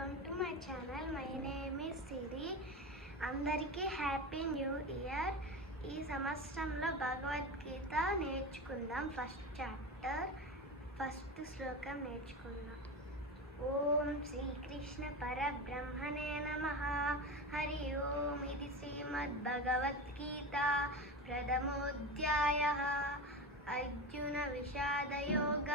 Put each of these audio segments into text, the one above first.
Welcome to my channel. My name is Siri అందరికీ happy new year ఈ సంవత్సరంలో భగవద్గీత నేర్చుకుందాం. ఫస్ట్ చాప్టర్ ఫస్ట్ శ్లోకం నేర్చుకుందాం. ఓం శ్రీకృష్ణ పరబ్రహ్మణే నమ. హరి ఓం. ఇది శ్రీమద్భగవద్గీత ప్రథమోధ్యాయ. అర్జున విషాదయోగ.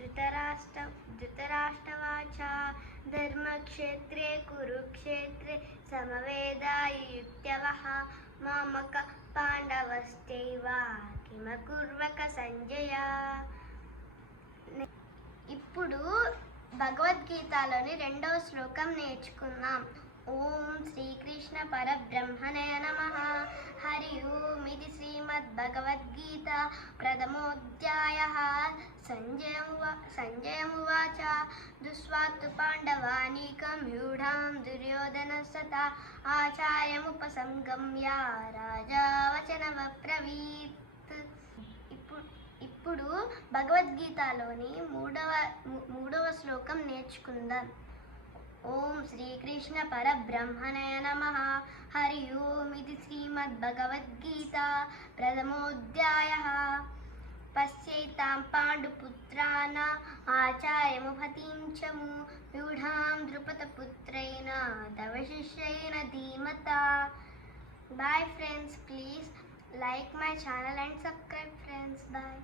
ధృతరాష్ట్ర ధృతరాష్ట్రవాచ ధర్మక్షేత్రే కురుక్షేత్రే సమవేదాయుక్త్యవః మామక పాండవశ్చైవ కిమకుర్వక సంజయ ఇప్పుడు భగవద్గీతలోని రెండవ శ్లోకం నేర్చుకుందాం. ఓం శ్రీకృష్ణ పరబ్రహ్మణే నమ హరి ఓం ఇది శ్రీమద్భగవద్గీత ప్రథమోధ్యాయ. సంజయ సంజయమువాచ. దుస్వాత్తు పాండవానీకం వ్యూఢాం దుర్యోధన సత ఆచార్యముపసంగమ్య రాజా వచనమబ్రవీత్ ఇప్పుడు ఇప్పుడు భగవద్గీతలోని మూడవ మూడవ శ్లోకం నేర్చుకుందాం. ఓం శ్రీకృష్ణ పరబ్రహ్మణయ నమ హరి ఓం ఇది శ్రీమద్భగవద్గీత ప్రథమోధ్యాయ. పశ్చైతాం పాండుపుత్రాన ఆచార్యముపతించము వ్యూఢాం ద్రుపదపుత్రైన తవ శిష్యైన ధీమత bye friends please like my channel and subscribe friends bye